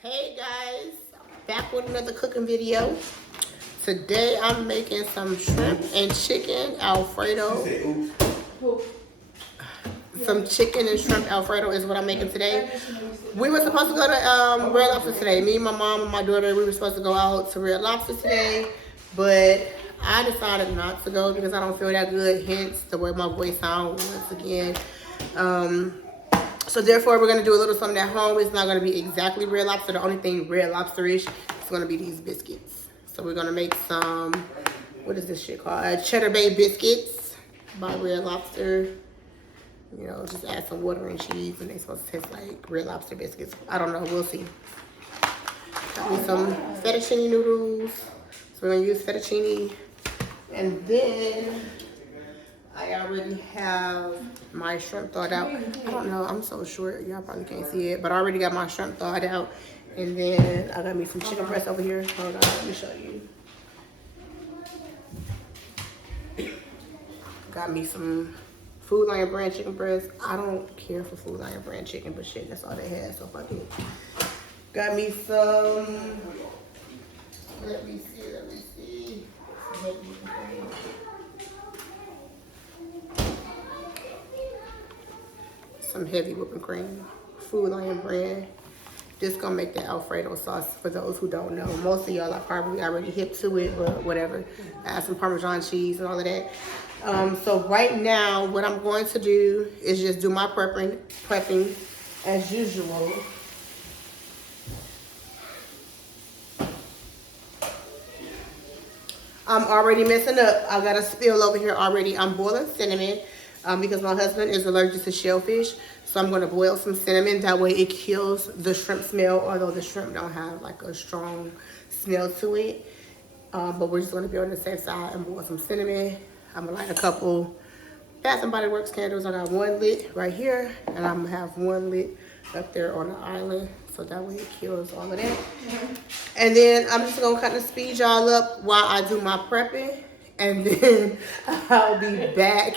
Hey guys, back with another cooking video. Today I'm making some shrimp and chicken Alfredo. Some chicken and shrimp Alfredo is what I'm making today. We were supposed to go to Red Lobster today. Me, my mom, and my daughter, we were supposed to go out to Red Lobster today, but I decided not to go because I don't feel that good, hence the way my voice sounds once again. So therefore, we're going to do a little something at home. It's not going to be exactly Red Lobster. The only thing Red Lobster-ish is going to be these biscuits. So we're going to make some, what is this shit called? Cheddar Bay biscuits by Red Lobster. You know, just add some water and cheese, and they're supposed to taste like Red Lobster biscuits. I don't know. We'll see. Got me some fettuccine noodles. So we're going to use fettuccine. And then I already have my shrimp thawed out. I don't know, I'm so short, y'all probably can't see it, but I already got my shrimp thawed out. And then I got me some chicken breast over here. Hold on, let me show you. Got me some Food Lion brand chicken breast. I don't care for Food Lion brand chicken, but shit, that's all they had, so fuck it. Got me some, let me see. Some heavy whipping cream, Food Lion brand. This gonna make the Alfredo sauce for those who don't know. Most of y'all are probably already hip to it, but whatever. Add some Parmesan cheese and all of that. So right now, what I'm going to do is just do my prepping as usual. I'm already messing up. I got a spill over here already. I'm boiling cinnamon because my husband is allergic to shellfish. So I'm going to boil some cinnamon. That way it kills the shrimp smell, although the shrimp don't have like a strong smell to it. But we're just going to be on the safe side and boil some cinnamon. I'm going to light a couple Bath and Body Works candles. I got one lit right here, and I'm going to have one lit up there on the island. So that way it kills all of that. And then I'm just going to kind of speed y'all up while I do my prepping. And then I'll be back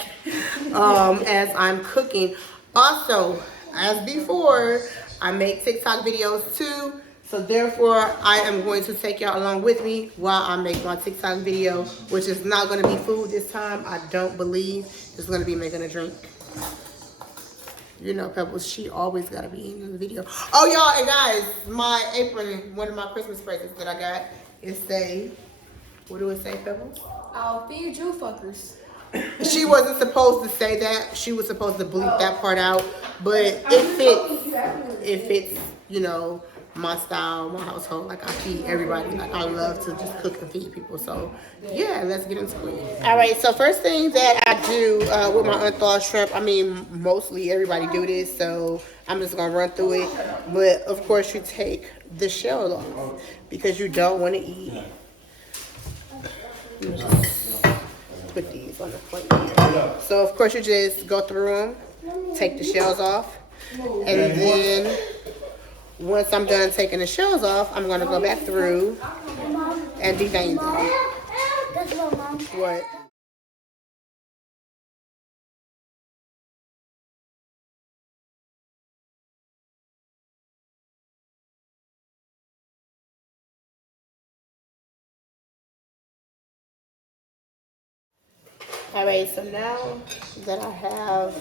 as I'm cooking. Also, as before, I make TikTok videos too. So therefore, I am going to take y'all along with me while I make my TikTok video, which is not going to be food this time. I don't believe it's going to be making a drink. You know, Pebbles, she always got to be in the video. Oh, y'all, and guys, my apron, one of my Christmas presents that I got, it say, what do it say, Pebbles? I'll feed you fuckers. She wasn't supposed to say that. She was supposed to bleep that part out. But it fits, you know, my style, my household. Like, I feed everybody. Like, I love to just cook and feed people. So, yeah, let's get into it. All right, so first thing that I do with my unthawed shrimp, I mean, mostly everybody do this, so I'm just going to run through it. But, of course, you take the shell off because you don't want to eat. You just put these on the plate here. So, of course, you just go through them, take the shells off, and then once I'm done taking the shells off, I'm going to go back through and devein them. What? All right, so now that I have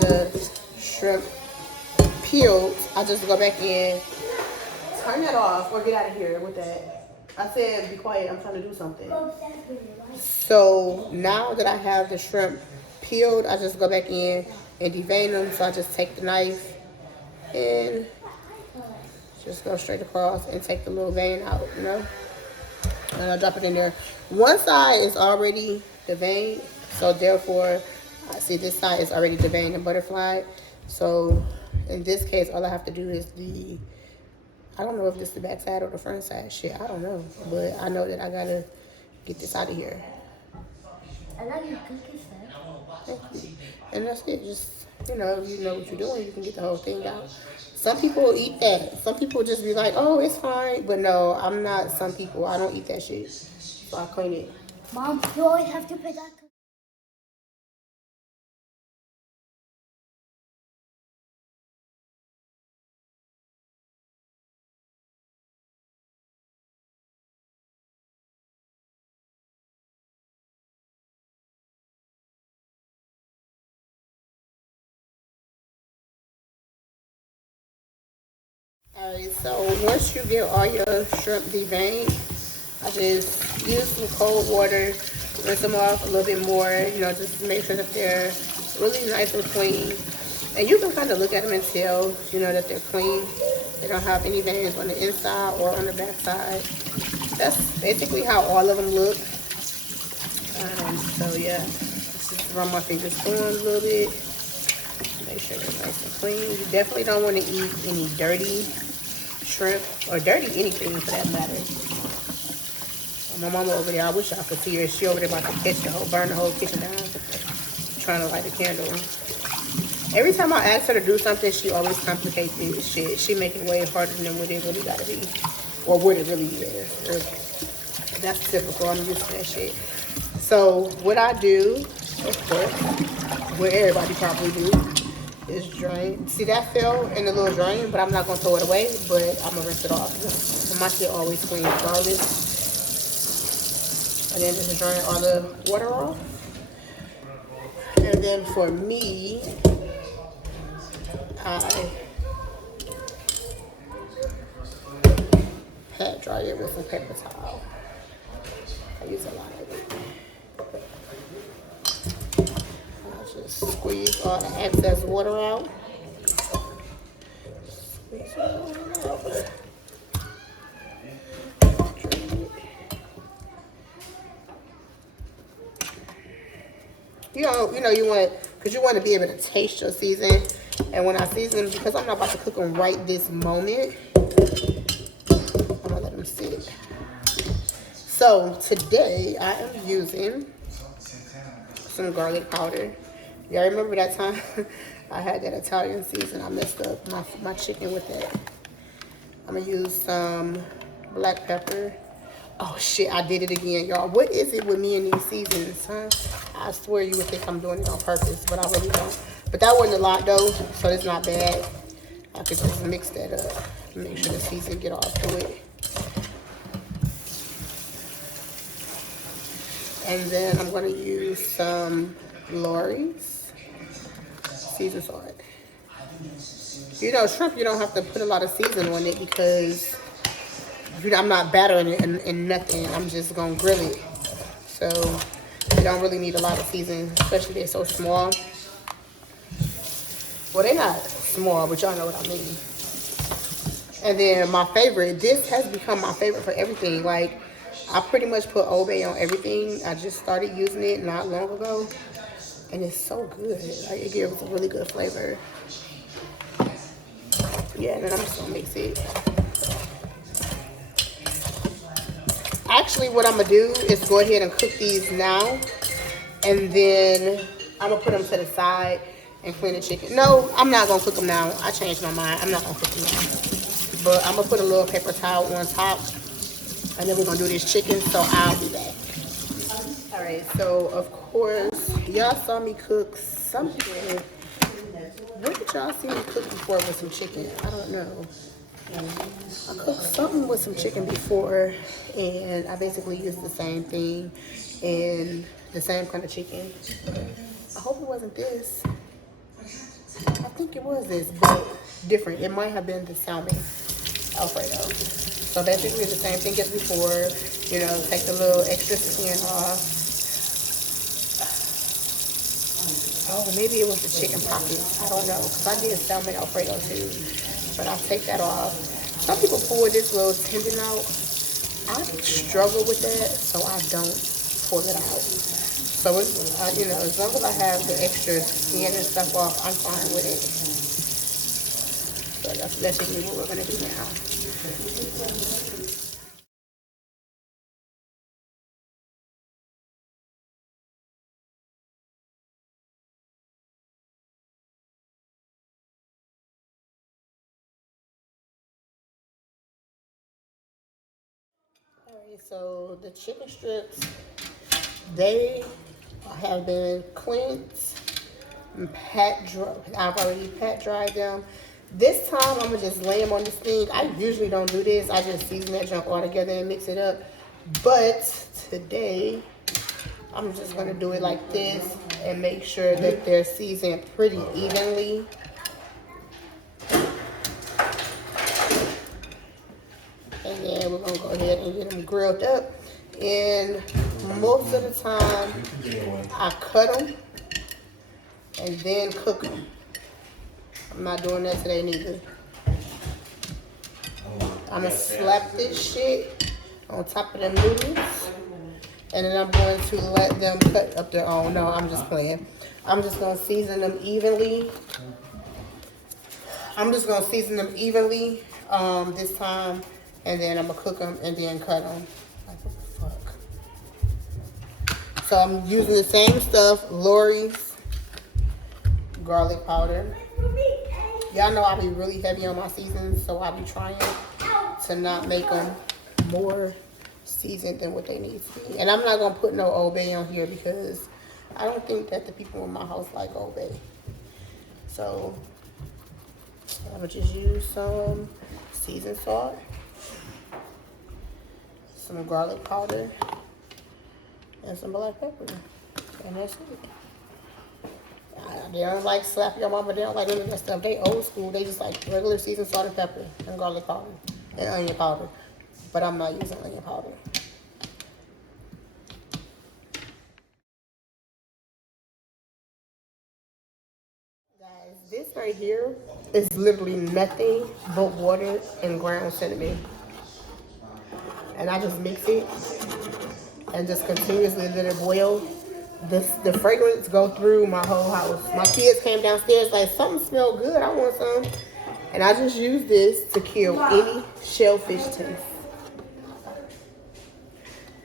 the shrimp peeled, I just go back in, turn that off, or get out of here with that. I said, be quiet, I'm trying to do something. So now that I have the shrimp peeled, I just go back in and devein them. So I just take the knife and just go straight across and take the little vein out, you know? And I drop it in there. One side is already deveined, so therefore, I see this side is already deveined and butterflied. So in this case, all I have to do is I don't know if this is the back side or the front side. Shit, I don't know. But I know that I gotta get this out of here. I love your cookies, Thank you. And that's it. Just, you know, if you know what you're doing, you can get the whole thing out. Some people eat that. Some people just be like, oh, it's fine. But no, I'm not some people. I don't eat that shit. So I clean it. Mom, you always have to put that. Alright, so once you get all your shrimp deveined, I just use some cold water, rinse them off a little bit more, you know, just to make sure that they're really nice and clean. And you can kind of look at them and tell, you know, that they're clean. They don't have any veins on the inside or on the back side. That's basically how all of them look. So yeah, just run my fingers through them a little bit. Make sure they're nice and clean. You definitely don't want to eat any dirty shrimp or dirty anything for that matter. My mama over there, I wish I could see her. She over there about to burn the whole kitchen down, trying to light a candle. Every time I ask her to do something, she always complicates this shit. She make it way harder than what it really gotta be, or what it really is. That's typical. I'm used to that shit. So what I do, of course, what everybody probably do, is drain. See, that fell in the little drain, but I'm not gonna throw it away. But I'm gonna rinse it off. My shit always clean regardless. And then just drain all the water off. And then for me, I pat dry it with some paper towel. I use a lot of it. I'll just squeeze all the excess water out. Squeeze all the water out. You want, because you want to be able to taste your season. And when I season, because I'm not about to cook them right this moment, I'm gonna let them sit. So today I am using some garlic powder. Y'all remember that time I had that Italian season? I messed up my chicken with that. I'm gonna use some black pepper. Oh shit, I did it again, y'all. What is it with me and these seasons, huh? I swear you would think I'm doing it on purpose, but I really don't. But that wasn't a lot though, so it's not bad. I could just mix that up, make sure the season get off to it. And then I'm gonna use some Lori's season salt. You know, shrimp, you don't have to put a lot of seasoning on it because I'm not battering it and nothing. I'm just gonna grill it. So you don't really need a lot of seasoning, especially they're so small. Well, they're not small, but y'all know what I mean. And then my favorite, this has become my favorite for everything. Like, I pretty much put Old Bay on everything. I just started using it not long ago. And it's so good. Like, it gives a really good flavor. Yeah, and then I'm just gonna mix it. Actually, what I'm gonna do is go ahead and cook these now. And then I'm gonna put them to the side and clean the chicken. No, I'm not gonna cook them now. I changed my mind. I'm not gonna cook them now. But I'm gonna put a little paper towel on top. And then we're gonna do this chicken, so I'll be back. All right, so of course, y'all saw me cook something. What did y'all see me cook before with some chicken? I don't know. I cooked something with some chicken before, and I basically used the same thing and the same kind of chicken. I hope it wasn't this. I think it was this, but different. It might have been the salmon Alfredo. So basically the same thing as before. You know, take the little extra skin off. Oh, maybe it was the chicken pockets. I don't know, because I did salmon Alfredo too. But I'll take that off. Some people pull this little tendon out. I struggle with that, so I don't pull it out. So it's, you know, as long as I have the extra skin and stuff off, I'm fine with it. So that's basically what we're gonna do now. Alright, so the chicken strips, they have been cleansed and pat dry. I've already pat dried them. This time I'm gonna just lay them on this thing. I usually don't do this. I just season that junk all together and mix it up. But today I'm just gonna do it like this and make sure that they're seasoned pretty evenly. most of the time, I cut them and then cook them. I'm not doing that today neither. I'm gonna slap this shit on top of the noodles, and then I'm going to let them cut up their own. No, I'm just playing. I'm just gonna season them evenly. This time, and then I'm gonna cook them and then cut them. Like, what the fuck? So I'm using the same stuff, Lori's garlic powder. Y'all know I be really heavy on my seasons, so I be trying to not make them more seasoned than what they need to be. And I'm not gonna put no Old Bay on here because I don't think that the people in my house like Old Bay. So I'm gonna just use some seasoned salt, some garlic powder, and some black pepper. And that's it. They don't like slap your mama. They don't like any of that stuff. They old school. They just like regular seasoned salt and pepper and garlic powder and onion powder. But I'm not using onion powder. Guys, this right here is literally nothing but water and ground cinnamon. And I just mix it and just continuously let it boil. The fragrance go through my whole house. My kids came downstairs like, something smell good, I want some. And I just use this to kill any shellfish taste.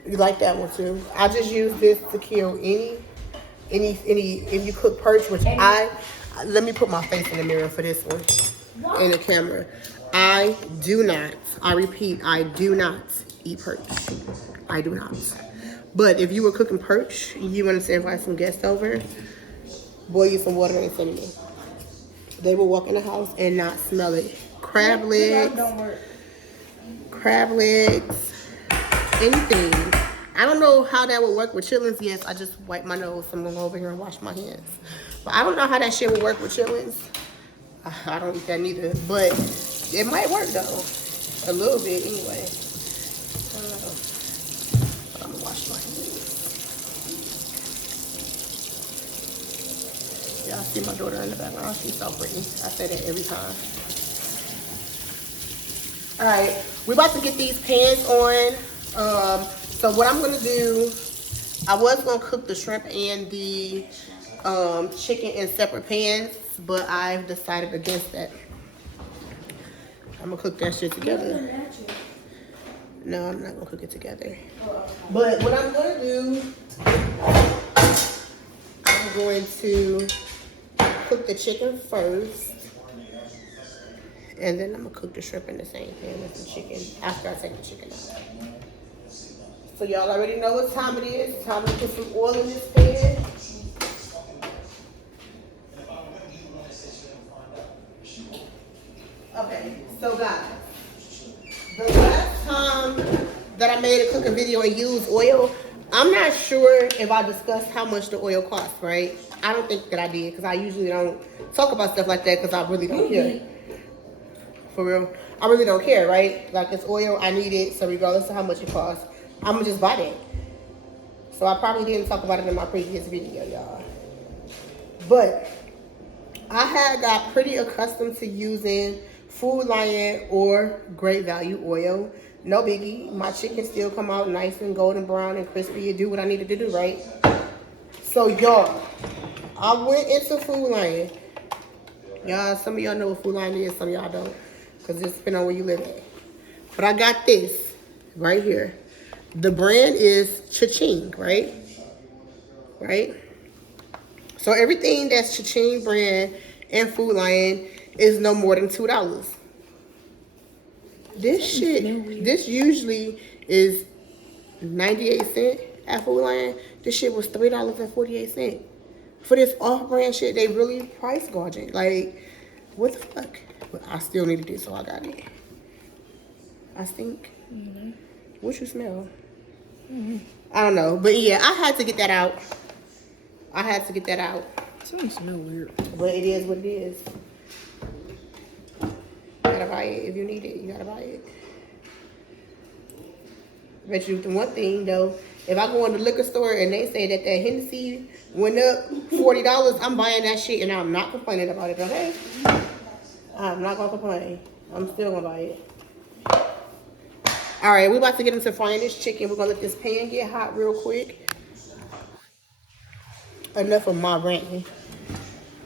You like that one too? I just use this to kill any, if you cook perch, which let me put my face in the mirror for this one, in the camera. I do not, I repeat, I do not eat perch. I do not. But if you were cooking perch, you want to invite some guests over, boil you some water and cinnamon. They will walk in the house and not smell it. Crab legs, anything. I don't know how that would work with chitlins. Yes, I just wiped my nose. I'm going to go over here and wash my hands. But I don't know how that shit would work with chitlins. I don't eat that neither. But it might work though. A little bit anyway. I'm going to wash my hands. Y'all see my daughter in the background. She's so pretty. I say that every time. All right, we're about to get these pans on. So what I'm gonna do, I was gonna cook the shrimp and the chicken in separate pans, but I've decided against that. I'm gonna cook that shit together. No, I'm not gonna cook it together. But what I'm gonna do, I'm going to cook the chicken first. And then I'm gonna cook the shrimp in the same pan with the chicken after I take the chicken out. So y'all already know what time it is. It's time to put some oil in this pan. Okay, so guys, the last time that I made a cooking video and used oil, I'm not sure if I discussed how much the oil costs, right? I don't think that I did, because I usually don't talk about stuff like that because I really don't care. For real. I really don't care, right? Like, it's oil, I need it, so regardless of how much it costs, I'm gonna just buy that. So I probably didn't talk about it in my previous video, y'all. But I had got pretty accustomed to using Food Lion or Great Value oil. No biggie. My chicken still come out nice and golden brown and crispy. It do what I needed to do, right? So y'all, I went into Food Lion. Y'all, some of y'all know what Food Lion is, some of y'all don't. Because it's depending on where you live at. But I got this right here. The brand is Cha-Ching, right? Right? So everything that's Cha-Ching brand and Food Lion is no more than $2. This shit, this usually is 98 cents at Food Lion. This shit was $3.48. For this off-brand shit, they really price gouging. Like, what the fuck? But I still needed it, so I got it. I stink. Mm-hmm. What you smell? Mm-hmm. I don't know. But yeah, I had to get that out. Something smell weird. But it is what it is. You gotta buy it. If you need it, you gotta buy it. Bet you the one thing though, If I go in the liquor store and they say that Hennessy went up $40, I'm buying that shit and I'm not complaining about it, okay? I'm not gonna complain. I'm still gonna buy it. All right, we're about to get into frying this chicken. We're gonna let this pan get hot real quick. Enough of my ranting.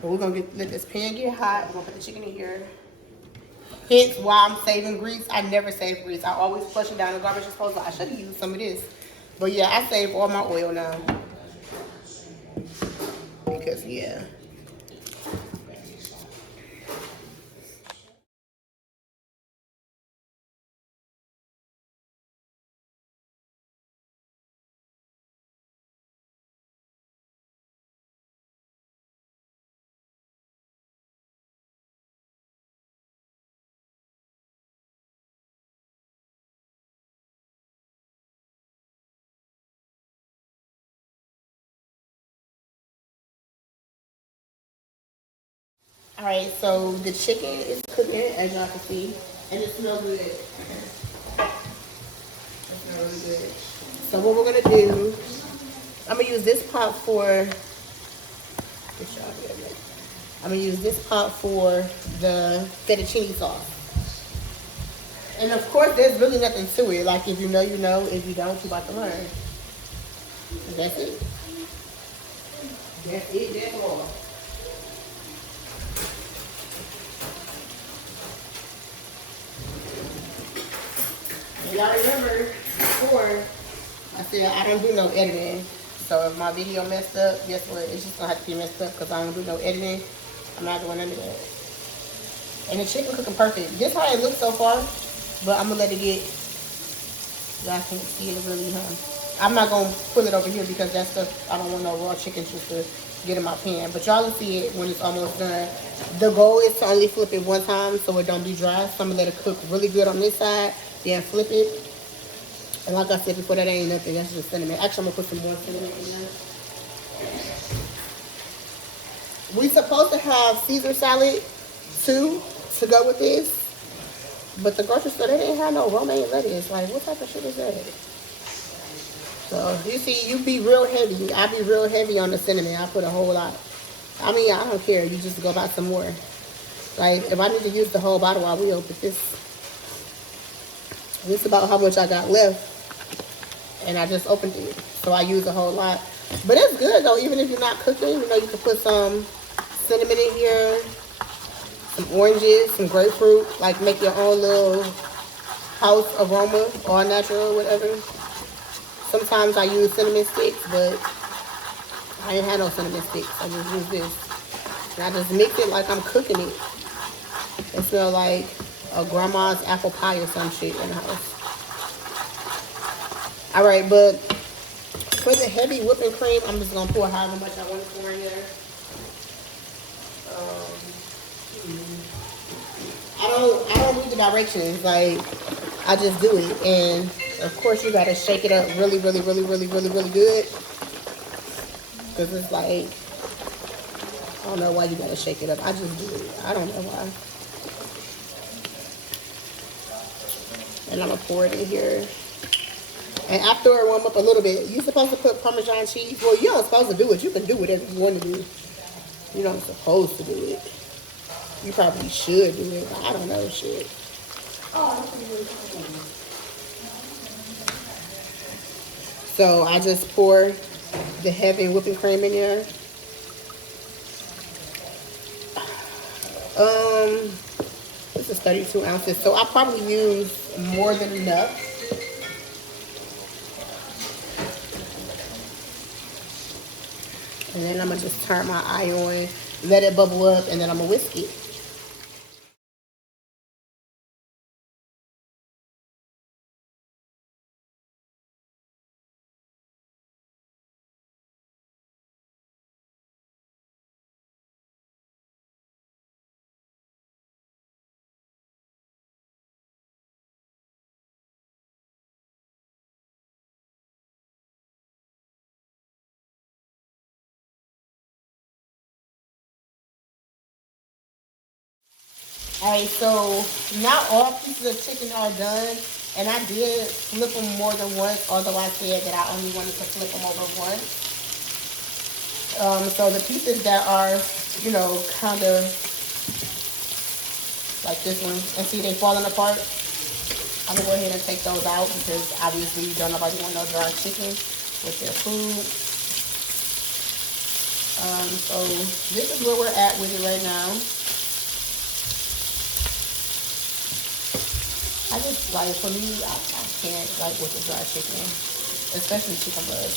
But we're gonna let this pan get hot. We're gonna put the chicken in here. Hence why I'm saving grease. I never save grease. I always flush it down the garbage disposal. I should have used some of this. But yeah, I save all my oil now. Because yeah. All right, so the chicken is cooking, as y'all can see, and it smells good. It smells really good. So what we're gonna do, I'm gonna use this pot for. I'm gonna use this pot for the fettuccine sauce. And of course, there's really nothing to it. Like if you know, you know. If you don't, you about to learn. That's it. That's it. That's all. Y'all remember before I said I don't do no editing. So if my video messed up, guess what? It's just gonna have to be messed up because I don't do no editing. I'm not doing none of that. And the chicken cooking perfect. This how it looks so far, but I'm gonna let it get. Y'all can't see it really, huh? I'm not gonna pull it over here because that stuff, I don't want no raw chicken just to get in my pan. But y'all will see it when it's almost done. The goal is to only flip it one time so it don't be dry. So I'm gonna let it cook really good on this side, then flip it. And like I said before, that ain't nothing. That's just cinnamon. Actually, I'm gonna put some more cinnamon in there. We supposed to have Caesar salad too to go with this, but the grocery store, they didn't have no romaine lettuce. Like, what type of shit is that? So you see, you be real heavy. I be real heavy on the cinnamon. I put a whole lot. I mean, I don't care. You just go buy some more. Like, if I need to use the whole bottle, I will. But this is about how much I got left. And I just opened it. So I use a whole lot. But it's good, though. Even if you're not cooking, you know, you can put some cinnamon in here. Some oranges, some grapefruit. Like, make your own little house aroma. All natural, whatever. Sometimes I use cinnamon sticks, but I ain't had no cinnamon sticks. I just use this. And I just mix it like I'm cooking it. It smells like a grandma's apple pie or some shit in the house. All right, but for the heavy whipping cream, I'm just gonna pour however much I want to pour in there. I don't read the directions. Like, I just do it, and of course you gotta shake it up really, really, really, really, really, really good. Cause it's like, I don't know why you gotta shake it up. I just do it. I don't know why. And I'm gonna pour it in here. And after it warm up a little bit, you're supposed to put Parmesan cheese. Well, you're not supposed to do it. You can do whatever you want to do. You're not supposed to do it. You probably should do it, but I don't know shit. So I just pour the heavy whipping cream in there. This is 32 ounces, so I probably use more than enough. And then I'm gonna just turn my eye on, let it bubble up, and then I'm gonna whisk it. All right, so now all pieces of chicken are done. And I did flip them more than once, although I said that I only wanted to flip them over once. So the pieces that are, you know, kind of like this one, and see they falling apart, I'm gonna go ahead and take those out because obviously don't nobody want no dry chicken with their food. So this is where we're at with it right now. I just like, for me, I can't like with the dry chicken, especially chicken breast.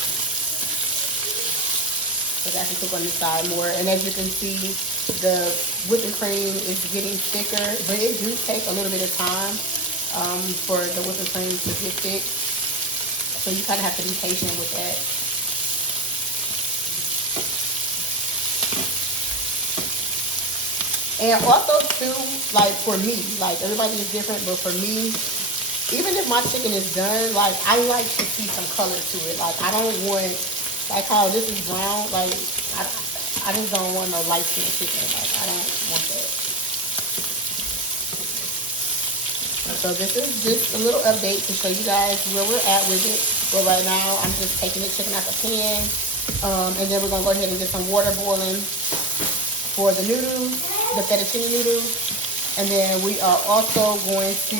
But I can cook on this side more. And as you can see, the whipping cream is getting thicker, but it do take a little bit of time for the whipping cream to get thick. So you kind of have to be patient with that. And also too, like for me, like everybody is different, but for me, even if my chicken is done, like I like to see some color to it. Like I don't want, like how this is brown, like I just don't want no light skin chicken. Like I don't want that. So this is just a little update to show you guys where we're at with it. But right now, I'm just taking the chicken out the pan. And then we're gonna go ahead and get some water boiling for the noodles, the fettuccine noodles. And then we are also going to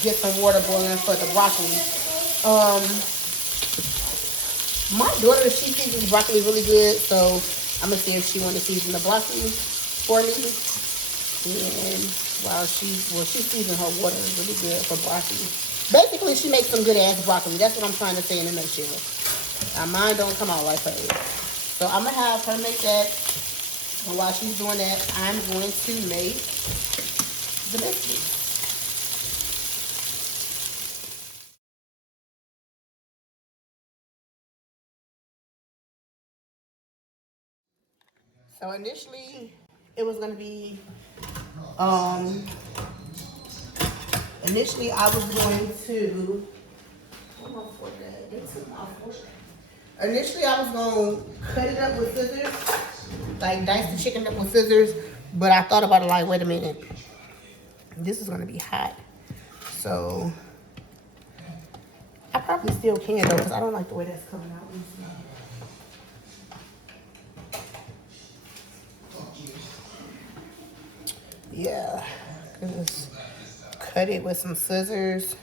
get some water boiling for the broccoli. My daughter, she seasons broccoli really good, so I'm gonna see if she wants to season the broccoli for me. And while she seasons her water really good for broccoli. Basically, she makes some good ass broccoli. That's what I'm trying to say in a nutshell. Mine don't come out like hers. So I'm gonna have her make that. And while she's doing that, I'm going to make the biscuits. So initially, it was gonna be, initially I was going to, initially I was gonna cut it up with scissors, like dice the chicken up with scissors, but I thought about it like, wait a minute, this is gonna be hot. So, I probably still can though, because I don't like the way that's coming out. Yeah, just cut it with some scissors.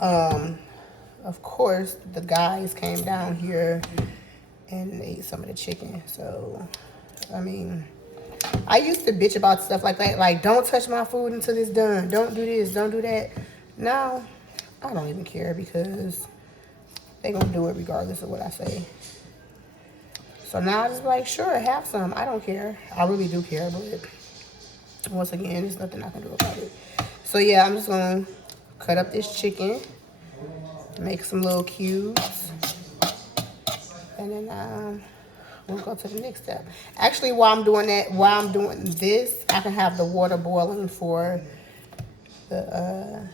Of course, the guys came down here and ate some of the chicken. So, I mean, I used to bitch about stuff like that. Like, don't touch my food until it's done. Don't do this, don't do that. Now, I don't even care because they're going to do it regardless of what I say. So now I just like, sure, have some. I don't care. I really do care, but once again, there's nothing I can do about it. So yeah, I'm just gonna cut up this chicken, make some little cubes, and then we'll go to the next step. Actually, while I'm doing this, I can have the water boiling for the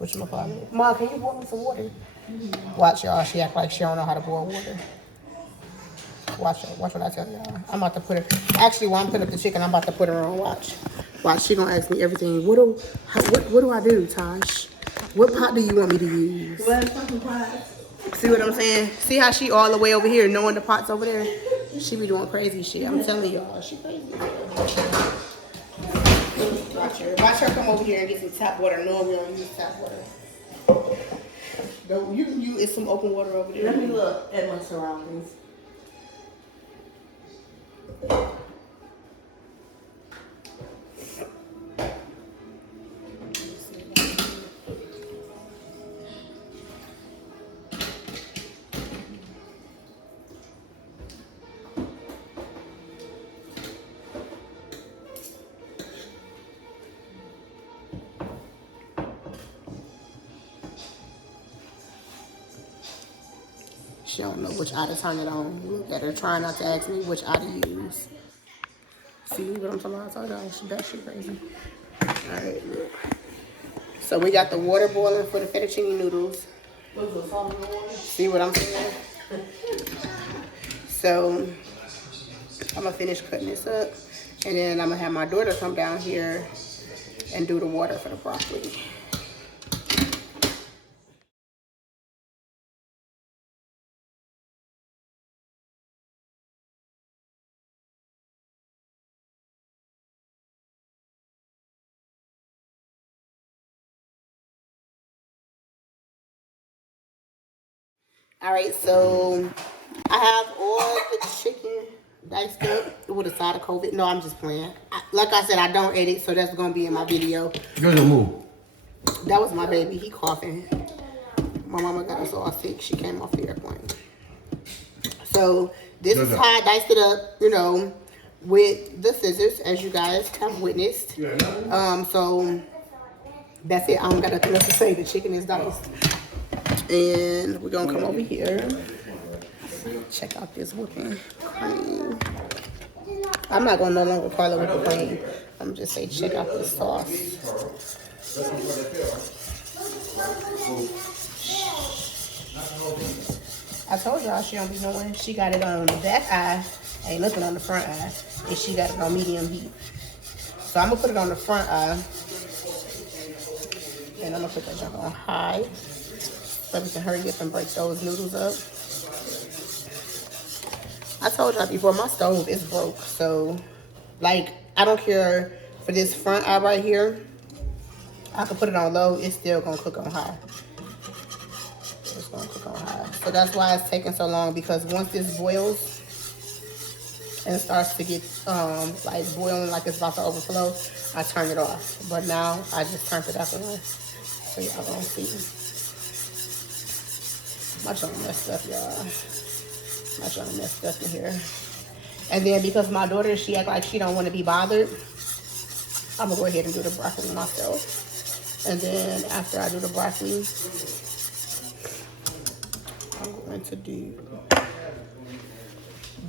whatchamacallit. Mom, can you boil me some water? Watch y'all. She act like she don't know how to boil water. Watch what I tell y'all. I'm about to put her. Actually, while I'm putting up the chicken, I'm about to put her on watch. Watch, she gonna ask me everything. What do I do, Tosh? What pot do you want me to use? What fucking pot? See what I'm saying? See how she all the way over here knowing the pot's over there? She be doing crazy shit. I'm telling y'all, she crazy. Watch her come over here and get some tap water. No, we don't use tap water. You it's some open water over there. Let me look at my surroundings. She don't know which eye to turn it on. Look at her trying not to ask me which eye to use. See what I'm talking about? I told y'all, that shit crazy. Alright, look. So we got the water boiling for the fettuccine noodles. See what I'm saying? So I'm gonna finish cutting this up, and then I'm gonna have my daughter come down here and do the water for the broccoli. All right, so I have all the chicken diced up with a side of COVID. No, I'm just playing. Like I said, I don't edit, so that's gonna be in my video. Good move. That was my baby. He coughing. My mama got us all sick. She came off the airplane. So this is how I diced it up, you know, with the scissors, as you guys have witnessed. So that's it. I don't got nothing else to say. The chicken is diced. And we're gonna come over here. Check out this whipping cream. I'm not gonna no longer call it whipping cream. I'm just say check out this sauce. I told y'all she don't be knowing. She got it on the back eye, ain't nothing on the front eye, and she got it on medium heat. So I'm gonna put it on the front eye, and I'm gonna put that junk on high, so we can hurry up and break those noodles up. I told y'all before, my stove is broke, so like I don't care for this front eye right here. I can put it on low, it's still gonna cook on high. It's gonna cook on high. So that's why it's taking so long, because once this boils and starts to get like boiling, like it's about to overflow, I turn it off. But now I just turned it up on, so y'all gonna see. My junk messed up, y'all. My junk messed up in here. And then because my daughter, she act like she don't want to be bothered, I'm gonna go ahead and do the broccoli myself. And then after I do the broccoli, I'm going to do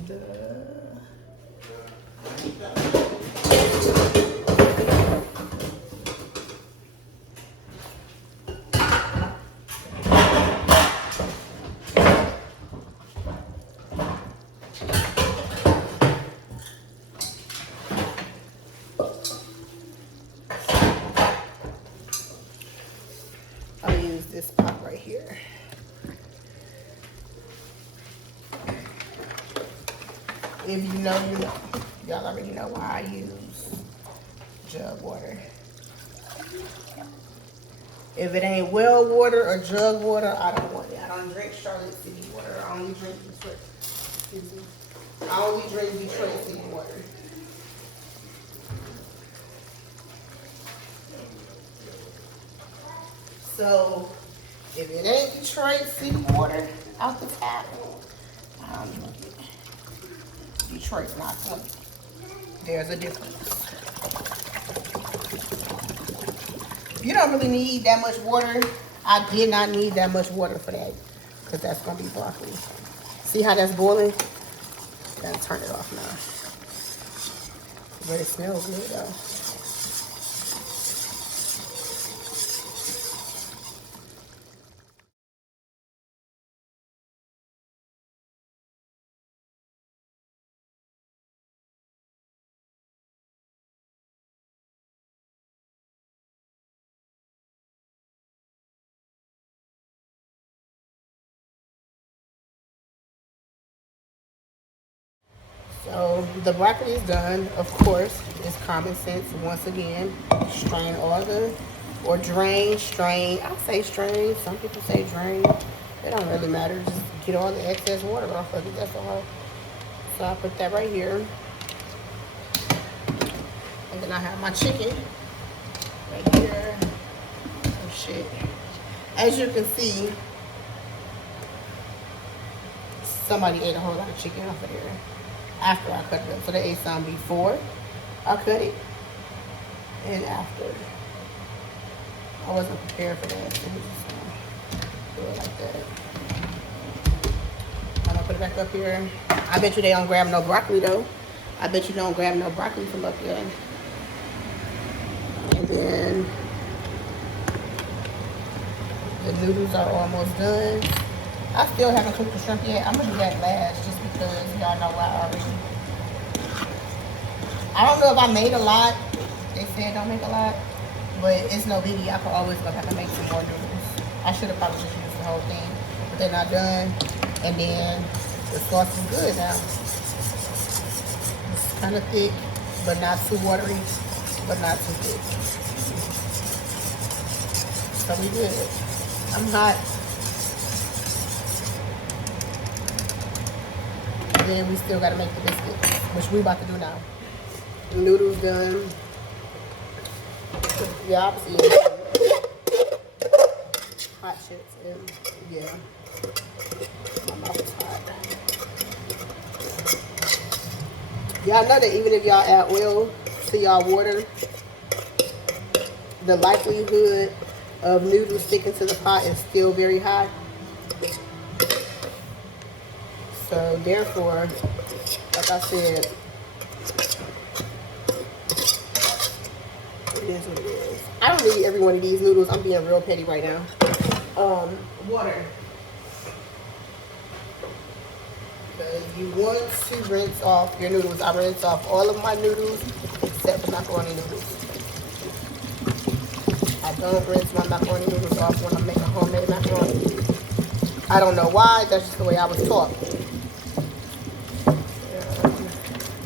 the I'm gonna use this pot right here. If you know, you know. Y'all already know why I use jug water. If it ain't well water or jug water, I don't want it. I don't drink Charlotte City water. I only drink Detroit. I only drink Detroit City water. So if it ain't Detroit City water out the tap, I don't drink it. Detroit's not good. There's a difference. You don't really need that much water. I did not need that much water for that, because that's gonna be broccoli. See how that's boiling? Gotta turn it off now. But it smells good though. So the broccoli is done. Of course, it's common sense. Once again, strain all the, or drain, strain. I say strain. Some people say drain. It don't really matter. Just get all the excess water off of it. That's all. So I put that right here. And then I have my chicken right here. Oh shit. As you can see, somebody ate a whole lot of chicken off of there after I cut it up. So they ate some before I cut it and after. I wasn't prepared for that, so we just do it like that. I'm gonna put it back up here. I bet you they don't grab no broccoli though. I bet you don't grab no broccoli from up there. And then the noodles are almost done. I still haven't cooked the shrimp yet. I'm gonna do that last just because y'all know I already. I don't know if I made a lot. They said don't make a lot. But it's no biggie. I could always go back and make some more noodles. I should have probably just used the whole thing, but they're not done. And then the sauce is good now. It's kind of thick, but not too watery, but not too thick. So we good. I'm hot. And then we still gotta make the biscuits, which we about to do now. Noodles done. Yeah, obviously. Hot chips and yeah. My mouth is hot. Y'all know that even if y'all add oil to y'all water, the likelihood of noodles sticking to the pot is still very high. So therefore, like I said, it is what it is. I don't need every one of these noodles. I'm being real petty right now. Water. Because you want to rinse off your noodles. I rinse off all of my noodles except for macaroni noodles. I don't rinse my macaroni noodles off when I'm making homemade macaroni. I don't know why. That's just the way I was taught.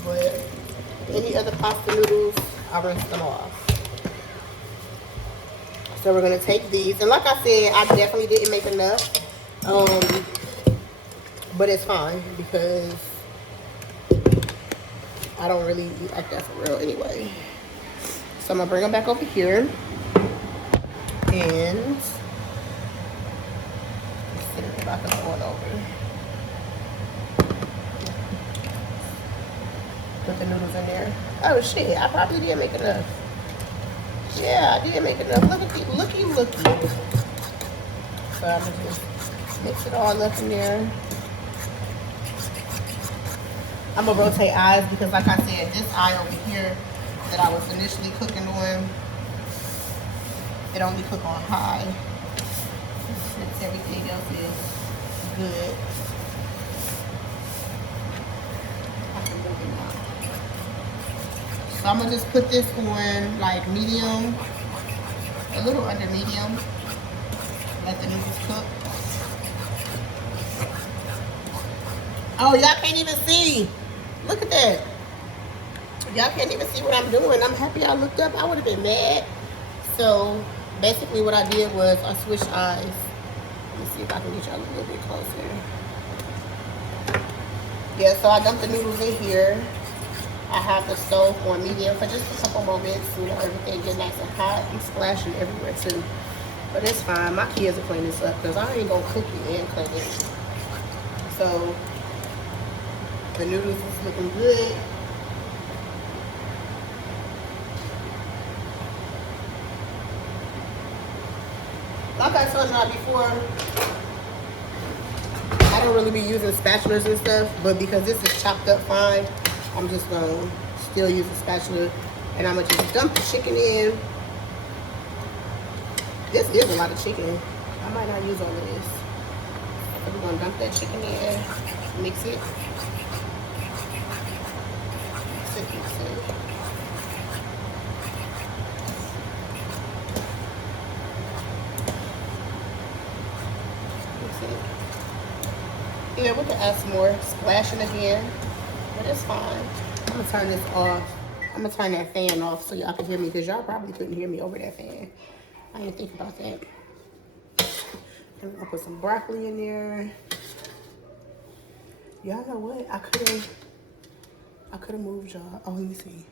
But any other pasta noodles, I rinse them off. So we're gonna take these, and like I said, I definitely didn't make enough, but it's fine because I don't really eat like that for real anyway. So I'm gonna bring them back over here, and sit it back on over. Put the noodles in there. Oh shit, I probably did make enough. Yeah, I did make enough. Looky. So I'm gonna just mix it all up in there. I'm gonna rotate eyes because like I said, this eye over here that I was initially cooking on, it only cook on high. Since everything else is good. I can move it now. So I'm gonna just put this on like medium, a little under medium. Let the noodles cook. Oh, y'all can't even see. Look at that. Y'all can't even see what I'm doing. I'm happy I looked up. I would have been mad. So basically what I did was I switched eyes. Let me see if I can get y'all a little bit closer. Yeah, so I dumped the noodles in here. I have the stove on medium for just a couple moments. You know, everything get nice and hot. I'm splashing everywhere too. But it's fine. My kids will clean this up because I ain't gonna cook it and clean it. So the noodles is looking good. Like I told y'all before, I don't really be using spatulas and stuff, but because this is chopped up fine, I'm just gonna still use a spatula, and I'm gonna just dump the chicken in. This is a lot of chicken. I might not use all of this. So we're gonna dump that chicken in, mix it. Mix it. Yeah, we can add some more splashing again, but it's fine. I'm gonna turn this off. I'm gonna turn that fan off so y'all can hear me because y'all probably couldn't hear me over that fan. I didn't think about that. I'm gonna put some broccoli in there. Y'all know what? I could have moved y'all. Oh, let me see.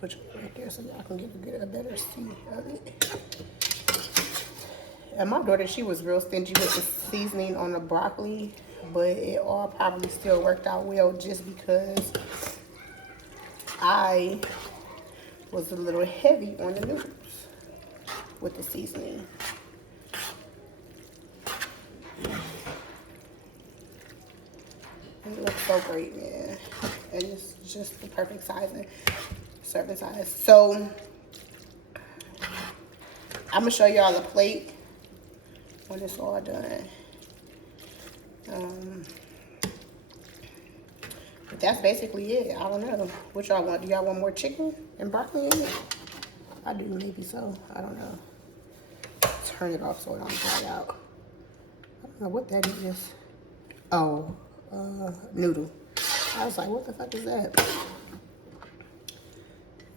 Put you right there so y'all can get a better see of it. And my daughter, she was real stingy with the seasoning on the broccoli, but it all probably still worked out well just because I was a little heavy on the noodles with the seasoning. It looks so great, man. And it's just the perfect size and serving size. So I'm gonna show y'all the plate when it's all done. But that's basically it. I don't know. What y'all want? Do y'all want more chicken and broccoli in it? I do, maybe so. I don't know. Turn it off so it don't dry out. I don't know what that is. Oh, noodle. I was like, what the fuck is that?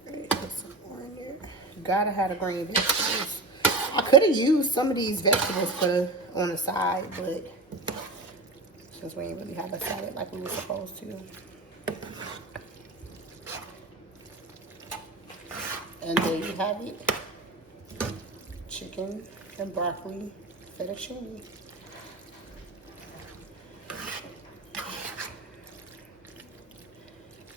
Put some more in there. Gotta have the green vegetables. I could have used some of these vegetables on the side, but since we ain't really have a salad like we were supposed to. And there you have it. Chicken and broccoli fettuccine.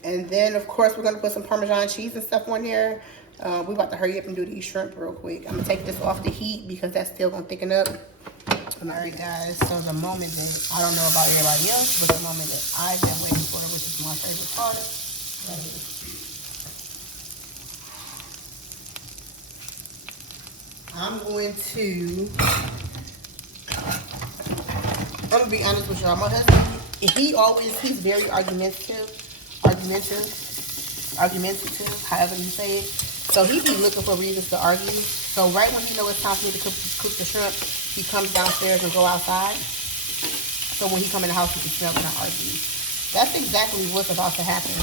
And then, of course, we're going to put some Parmesan cheese and stuff on there. We're about to hurry up and do these shrimp real quick. I'm going to take this off the heat because that's still going to thicken up. Alright, guys, so the moment that, I don't know about everybody else, but the moment that I've been waiting for, which is my favorite part, that is. I'm going to be honest with y'all. My husband, he's very argumentative, however you say it. So he be looking for reasons to argue. So right when he know it's time for me to cook the shrimp, he comes downstairs and go outside. So when he come in the house, he can smell and I argue. That's exactly what's about to happen.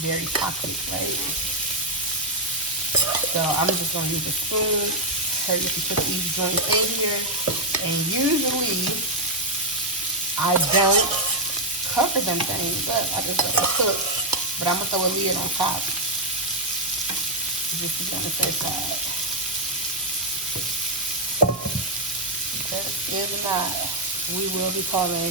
Very toxic, right? So I'm just gonna use a spoon, hurry up and put these joints in here. And usually I don't cover them things up. I just let them cook. But I'm gonna throw a lid on top. Just to be on the safe side. Because if not, we will be calling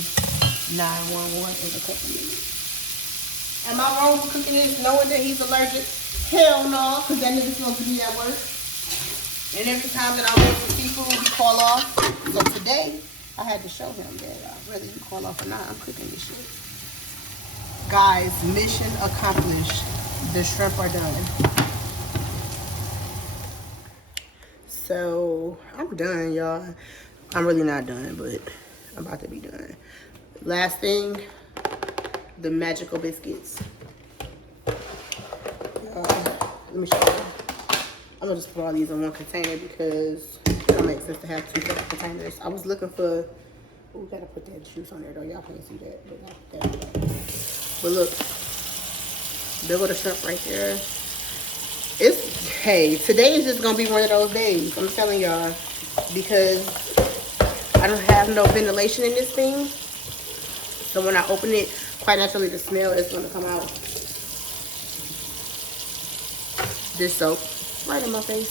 911 in a couple minutes. Am I wrong for cooking this knowing that he's allergic? Hell no, because that nigga's supposed to be at work. And every time that I wait for seafood, he call off. So today, I had to show him that whether he call off or not, I'm cooking this shit. Guys, mission accomplished. The shrimp are done. So, I'm done, y'all. I'm really not done, but I'm about to be done. Last thing, the magical biscuits. Let me show you. I'm gonna just put all these in one container because it don't make sense to have two separate containers. I was looking for, we gotta put that juice on there though. Y'all can't see that, but look, there go the shrimp right there. Hey, today is just gonna be one of those days. I'm telling y'all, because I don't have no ventilation in this thing. So when I open it, quite naturally the smell is gonna come out. This soap right in my face.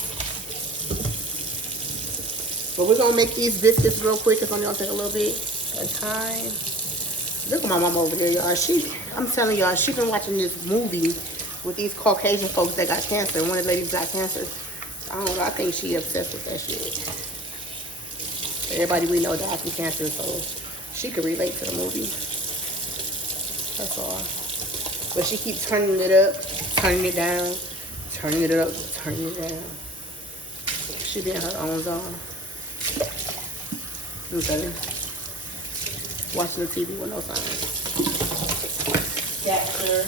But we're gonna make these biscuits real quick. It's only gonna take a little bit of time. Look at my mama over there, y'all. I'm telling y'all, she been watching this movie with these Caucasian folks that got cancer. One of the ladies got cancer. I don't know, I think she obsessed with that shit. Everybody we know died from cancer, so she could relate to the movie. That's all. But she keeps turning it up, turning it down, turning it up, turning it down. She be in her own zone. Okay. Watching the TV with no signs. Chapter.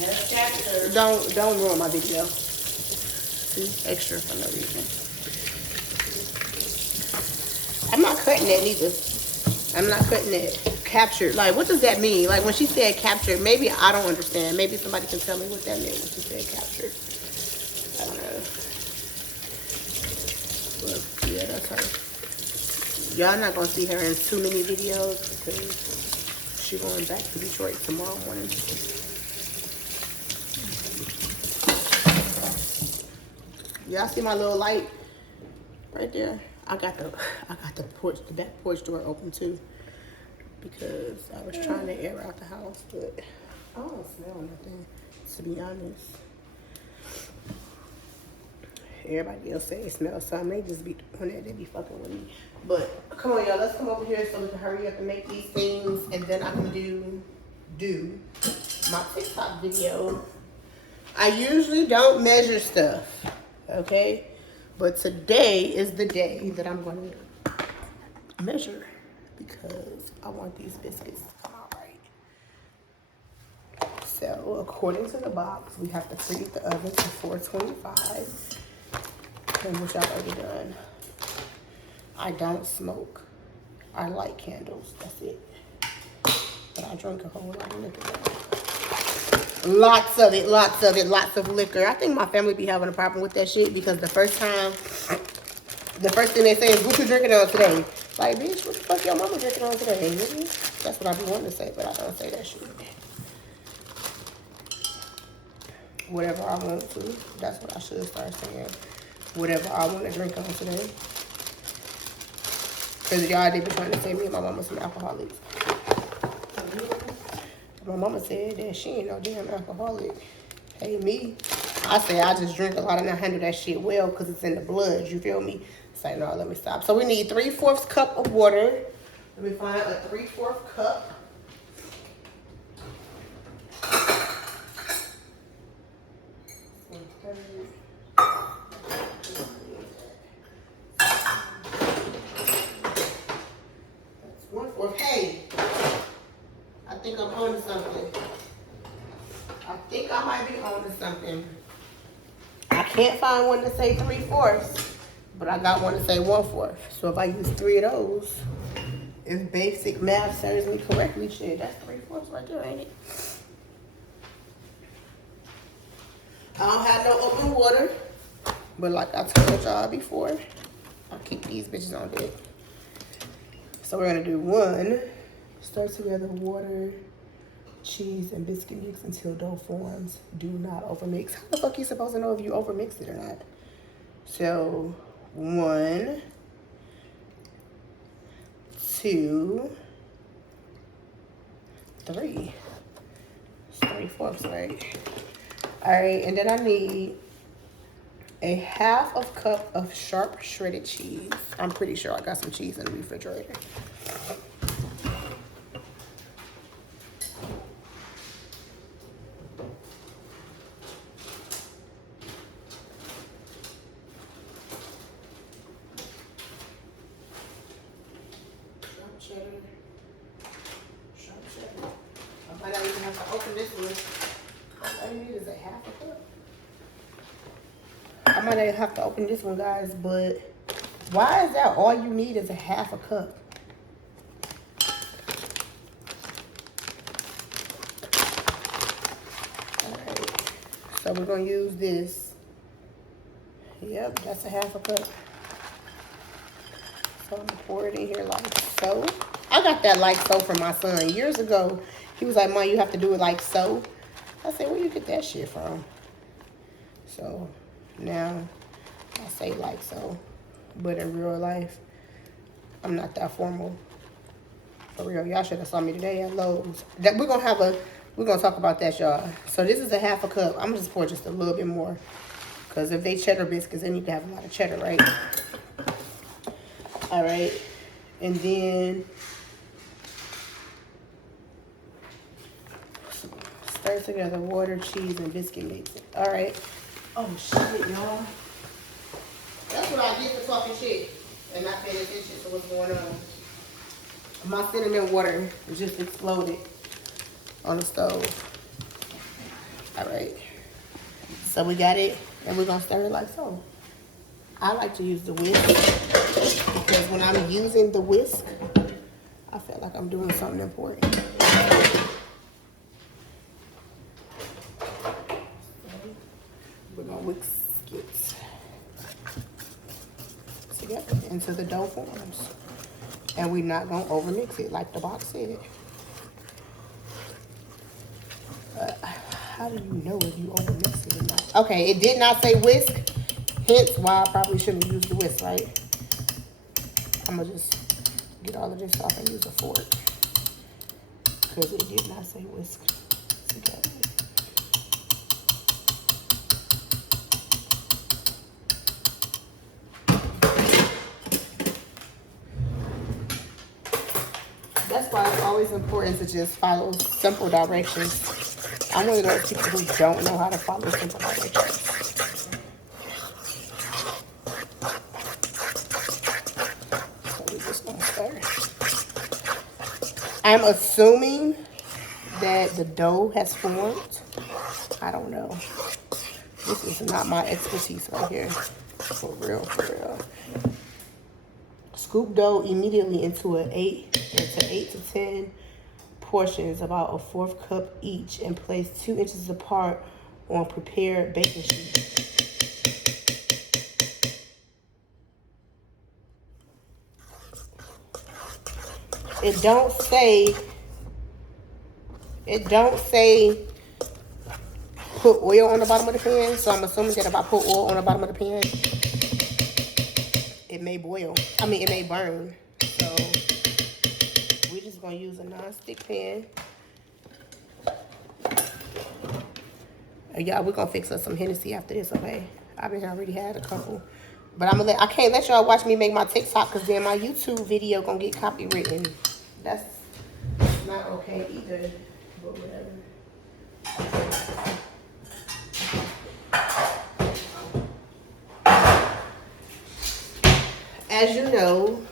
Next chapter. Don't ruin my video. See, extra for no reason. I'm not cutting that neither. I'm not cutting it. Captured. Like, what does that mean? Like, when she said captured, maybe I don't understand. Maybe somebody can tell me what that meant when she said captured. I don't know. But, yeah, that's her. Y'all not gonna see her in too many videos because she's going back to Detroit tomorrow morning. Y'all see my little light right there? I got the back porch door open too because I was trying to air out the house, but I don't smell nothing, to be honest. Everybody else say it smells something. They just be doing that. They be fucking with me. But come on, y'all. Let's come over here so we can hurry up and make these things, and then I can do my TikTok video. I usually don't measure stuff, okay? But today is the day that I'm going to measure because I want these biscuits to come out right. So according to the box, we have to preheat the oven to 425, and which I've already done. I don't smoke. I light candles. That's it. But I drink a whole lot of liquor. Lots of it, lots of it, lots of liquor. I think my family be having a problem with that shit because the first thing they say is, what you drinking on today? Like, bitch, what the fuck your mama drinking on today? Nigga? That's what I be wanting to say, but I don't say that shit. Whatever I want to. That's what I should start saying. Whatever I want to drink on today. Because y'all, they be trying to say me and my mama some alcoholics. My mama said that she ain't no damn alcoholic. Hey, me. I say I just drink a lot and I handle that shit well because it's in the blood. You feel me? Say, no, let me stop. So we need 3/4 cup of water. Let me find a 3/4 cup. That's 1/4. Hey, I think I'm on to something. I think I might be on to something. I can't find one to say 3/4, but I got one to say 1/4. So if I use 3 of those, if basic math serves me correctly, shit, that's 3/4 right there, ain't it? I don't have no open water, but like I told y'all before, I'll keep these bitches on deck. So we're gonna do 1, stir together water, cheese, and biscuit mix until dough forms. Do not overmix. How the fuck you supposed to know if you overmixed it or not? So 1, 2, 3. It's 3/4, right? All right, and then I need a 1/2 cup of sharp shredded cheese. I'm pretty sure I got some cheese in the refrigerator. Sharp cheddar. I might not even have to open this one. All I need is a 1/2 cup. I might not have to open this one, guys, but why is that all you need is a 1/2 cup? Alright, so we're gonna use this. Yep, that's a 1/2 cup. So I'm gonna pour it in here like so. I got that like so from my son years ago. He was like, Mom, you have to do it like so. I said, where you get that shit from? So now I say like so, but in real life, I'm not that formal. For real, y'all should have saw me today at Lowe's. That we're gonna talk about that, y'all. So this is a 1/2 cup. I'm gonna just pour just a little bit more, cause if they cheddar biscuits, they need to have a lot of cheddar, right? All right, and then stir together water, cheese, and biscuit mix. All right. Oh shit, y'all. That's what I get for talking shit and not paying attention to what's going on. My cinnamon water just exploded on the stove. All right. So we got it, and we're gonna stir it like so. I like to use the whisk because when I'm using the whisk, I feel like I'm doing something important. We're gonna whisk it together until the dough forms. And we're not gonna overmix it like the box said. How do you know if you overmix it or not? Okay, it did not say whisk, hence why I probably shouldn't use the whisk, right? I'm gonna just get all of this off and use a fork because it did not say whisk together. That's why it's always important to just follow simple directions. I'm one of those people who don't know how to follow simple directions. So we're just gonna stir. I'm assuming that the dough has formed. I don't know. This is not my expertise right here. For real, for real. Scoop dough immediately into 8 to 10 portions, about a 1/4 cup each, and place 2 inches apart on prepared baking sheet. It don't say put oil on the bottom of the pan, so I'm assuming that if I put oil on the bottom of the pan, it may boil. I mean, it may burn. So we're just gonna use a non-stick pan. Y'all, we're gonna fix us some Hennessy after this, okay? I've already had a couple. But I can't let y'all watch me make my TikTok because then my YouTube video gonna get copywritten. That's not okay either, but whatever. As you know,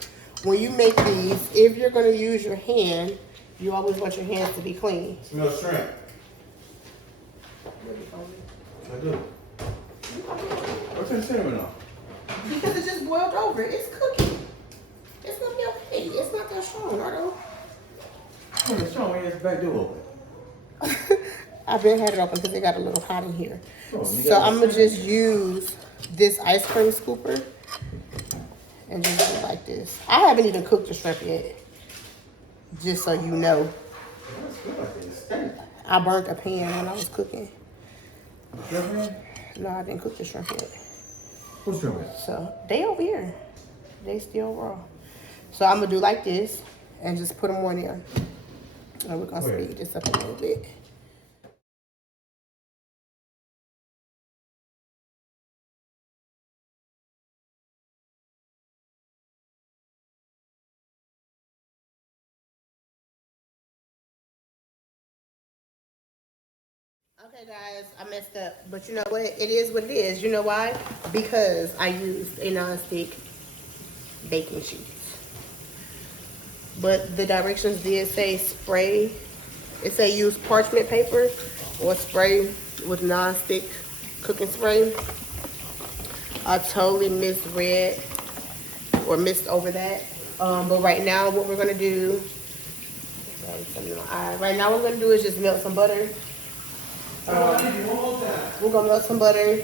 when you make these, if you're gonna use your hand, you always want your hands to be clean. Smell shrimp. I do. What's in cinnamon on? Because it just boiled over. It's cooking. It's gonna be okay. It's not that strong, Nardo. Oh, it's strong when it's back door open. I've been had it open because it got a little hot in here. Oh, So I'm gonna just use this ice cream scooper and just do it like this. I haven't even cooked the shrimp yet. Just so you know. That's good like this. Steak. I burnt a pan when I was cooking. Shrimp man? No, I didn't cook the shrimp yet. Who's shrimp man? So they over here. They still raw. So I'm gonna do like this and just put them on there. And we're gonna speed this up a little bit. Okay guys, I messed up, but you know what? It is what it is. You know why? Because I used a non-stick baking sheet. But the directions did say spray. It said use parchment paper or spray with non-stick cooking spray. I totally misread or missed over that. But right now what we're gonna do, right now what we're gonna do is just melt some butter. We're gonna melt some butter,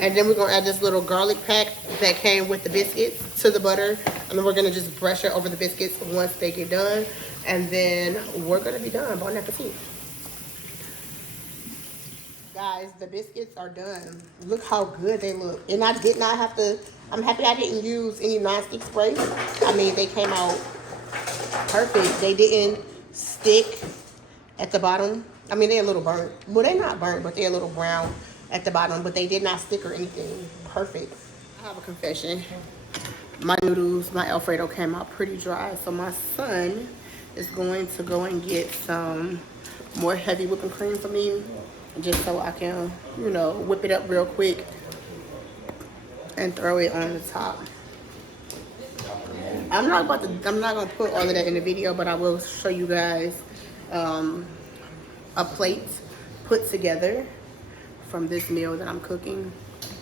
and then we're gonna add this little garlic pack that came with the biscuits to the butter, and then we're gonna just brush it over the biscuits once they get done, and then we're gonna be done. Bon appetit. Guys, the biscuits are done. Look how good they look. And I did not have to, I'm happy I didn't use any non-stick spray. I mean, they came out perfect. They didn't stick at the bottom. I mean, they're a little burnt. Well, they're not burnt, but they're a little brown at the bottom. But they did not stick or anything. Perfect. I have a confession. My noodles, my Alfredo came out pretty dry. So my son is going to go and get some more heavy whipping cream for me. Just so I can, you know, whip it up real quick and throw it on the top. I'm not gonna put all of that in the video, but I will show you guys a plate put together from this meal that I'm cooking.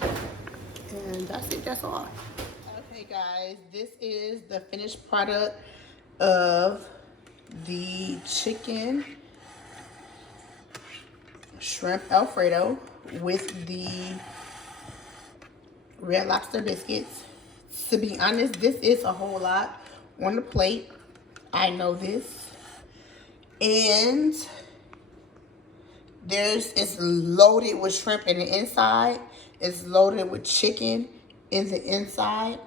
And that's it, that's all. Okay guys, this is the finished product of the chicken shrimp Alfredo with the red lobster biscuits. To be honest, this is a whole lot on the plate. I know this. And it's loaded with shrimp in the inside. It's loaded with chicken in the inside.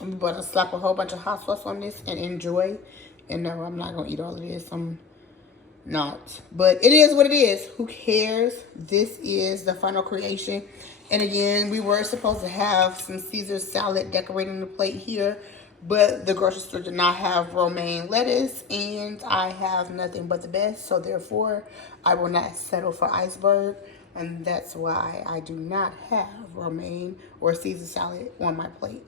I'm about to slap a whole bunch of hot sauce on this and enjoy. And no, I'm not gonna eat all of this. I'm not. But it is what it is. Who cares? This is the final creation. And again, we were supposed to have some Caesar salad decorating the plate here, but the grocery store did not have romaine lettuce, and I have nothing but the best, so therefore I will not settle for iceberg, and that's why I do not have romaine or Caesar salad on my plate.